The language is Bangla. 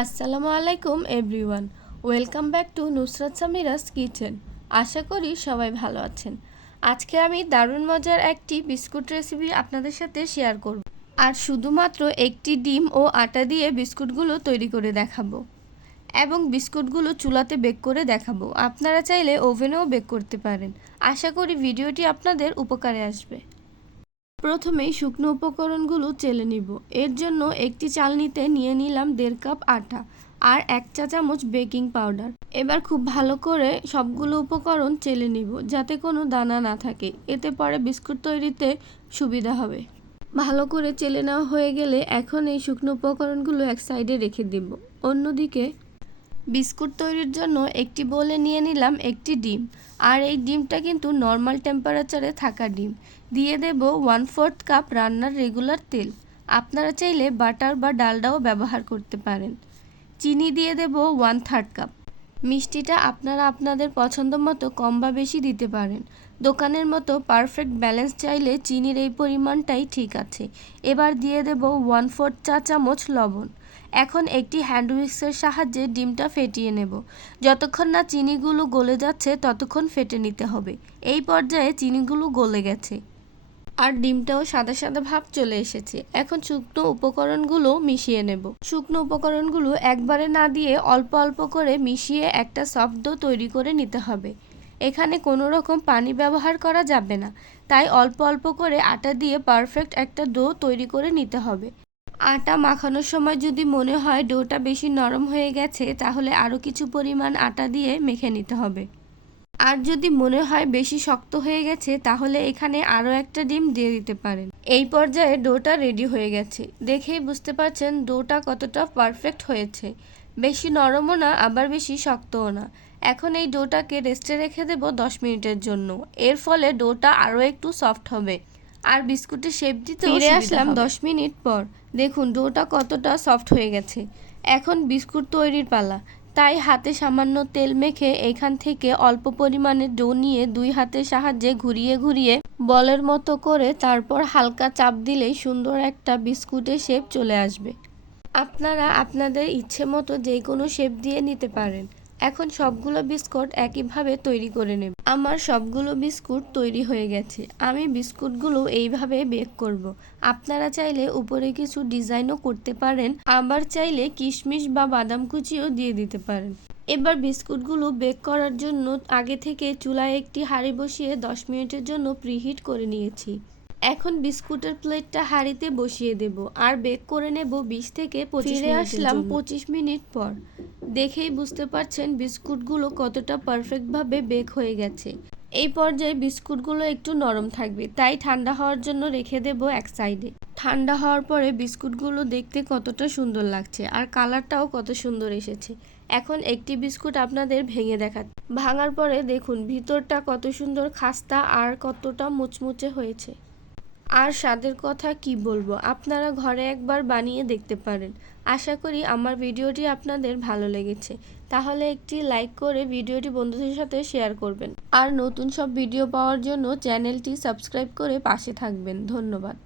আসসালামু আলাইকুম everyone, welcome back to Nusrat Samira's kitchen. আশা করি সবাই ভালো আছেন। আজকে আমি দারুণ মজার একটি বিস্কুট রেসিপি আপনাদের সাথে শেয়ার করব, আর শুধুমাত্র একটি ডিম ও আটা দিয়ে বিস্কুটগুলো তৈরি করে দেখাবো এবং বিস্কুটগুলো চুলাতে বেক করে দেখাবো। আপনারা চাইলে ওভেনেও বেক করতে পারেন। আশা করি ভিডিওটি আপনাদের উপকারে আসবে। প্রথমেই শুকনো উপকরণগুলো চেলে নিব। এর জন্য একটি চালনিতে নিয়ে নিলাম 1.5 কাপ আটা আর 1 চা চামচ বেকিং পাউডার। এবার খুব ভালো করে সবগুলো উপকরণ চেলে নিব যাতে কোনো দানা না থাকে, এতে পরে বিস্কুট তৈরিতে সুবিধা হবে। ভালো করে চেলে নেওয়া হয়ে গেলে এখন এই শুকনো উপকরণগুলো এক সাইডে রেখে দিব। অন্যদিকে বিস্কুট তৈরির জন্য একটি বোলে নিয়ে নিলাম একটি ডিম, আর এই ডিমটা কিন্তু নর্মাল টেম্পারেচারে থাকা ডিম। দিয়ে দেব 1/4 কাপ রান্নার রেগুলার তেল। আপনারা চাইলে বাটার বা ডালডাও ব্যবহার করতে পারেন। চিনি দিয়ে দেব 1/3 কাপ। মিষ্টিটা আপনারা আপনাদের পছন্দ মতো কম বা বেশি দিতে পারেন। দোকানের মতো পারফেক্ট ব্যালেন্স চাইলে চিনির এই পরিমাণটাই ঠিক আছে। এবার দিয়ে দেব 1/4 চা চামচ লবণ। এখন একটি হ্যান্ড উইক্সের সাহায্যে ডিমটা ফেটিয়ে নেব। যতক্ষণ না চিনিগুলো গলে যাচ্ছে ততক্ষণ ফেটে নিতে হবে। এই পর্যায়ে চিনিগুলো গলে গেছে আর ডিমটাও সাদা সাদা ভাব চলে এসেছে। এখন শুকনো উপকরণগুলো মিশিয়ে নেব। শুকনো উপকরণগুলো একবারে না দিয়ে অল্প অল্প করে মিশিয়ে একটা সফট ডো তৈরি করে নিতে হবে। এখানে কোনো রকম পানি ব্যবহার করা যাবে না, তাই অল্প অল্প করে আটা দিয়ে পারফেক্ট একটা ডো তৈরি করে নিতে হবে। আটা মাখানোর সময় যদি মনে হয় ডোটা বেশি নরম হয়ে গেছে, তাহলে আরও কিছু পরিমাণ আটা দিয়ে মেখে নিতে হবে। আর যদি মনে হয় বেশি শক্ত হয়ে গেছে, তাহলে এখানে আরও একটা ডিম দিয়ে দিতে পারেন। এই পর্যায়ে ডোটা রেডি হয়ে গেছে। দেখেই বুঝতে পারছেন ডোটা কতটা পারফেক্ট হয়েছে। বেশি নরমও না, আবার বেশি শক্তও না। এখন এই ডোটাকে রেস্টে রেখে দেব 10 মিনিটের জন্য। এর ফলে ডোটা আরও একটু সফট হবে আর বিস্কুটের শেপ দিতে ফিরে আসলাম 10 মিনিট পর। দেখুন ডোটা কতটা সফট হয়ে গেছে। এখন বিস্কুট তৈরির পালা। তাই হাতে সামান্য তেল মেখে এখান থেকে অল্প পরিমাণে ডো নিয়ে 2 হাতের সাহায্যে ঘুরিয়ে ঘুরিয়ে বলের মতো করে তারপর হালকা চাপ দিলেই সুন্দর একটা বিস্কুটের শেপ চলে আসবে। আপনারা আপনাদের ইচ্ছে মতো যে কোনো শেপ দিয়ে নিতে পারেন। এখন সবগুলো বিস্কুট একইভাবে তৈরি করে নেব। আমার সবগুলো বিস্কুট তৈরি হয়ে গেছে। আমি বিস্কুটগুলো এইভাবে বেক করব। আপনারা চাইলে উপরে কিছু ডিজাইনও করতে পারেন, আবার চাইলে কিশমিশ বা বাদাম কুচিও দিয়ে দিতে পারেন। এবার বিস্কুটগুলো বেক করার জন্য আগে থেকে চুলায় একটি হাঁড়ি বসিয়ে 10 মিনিটের জন্য প্রিহিট করে নিয়েছি। এখন বিস্কুটের প্লেটটা হাঁড়িতে বসিয়ে দেব আর বেক করে নেব 20 থেকে 25 মিনিট। ফিরে আসলাম 25 মিনিট পর। দেখেই বুঝতে পারছেন বিস্কুটগুলো কতটা পারফেক্টভাবে বেক হয়ে গেছে। এই পর্যায়ে বিস্কুটগুলো একটু নরম থাকবে, তাই ঠান্ডা হওয়ার জন্য রেখে দেব এক সাইডে। ঠান্ডা হওয়ার পরে বিস্কুটগুলো দেখতে কতটা সুন্দর লাগছে আর কালারটাও কত সুন্দর এসেছে। এখন একটি বিস্কুট আপনাদের ভেঙে দেখাচ্ছি। ভাঙার পরে দেখুন ভিতরটা কত সুন্দর খাস্তা আর কতটা মুচমুচে হয়েছে। আর স্বাদের কথা কি বলবো, আপনারা ঘরে একবার বানিয়ে দেখতে পারেন। আশা করি আমার ভিডিওটি আপনাদের ভালো লেগেছে। তাহলে একটি লাইক করে ভিডিওটি বন্ধুদের সাথে শেয়ার করবেন আর নতুন সব ভিডিও পাওয়ার জন্য চ্যানেলটি সাবস্ক্রাইব করে পাশে থাকবেন। ধন্যবাদ।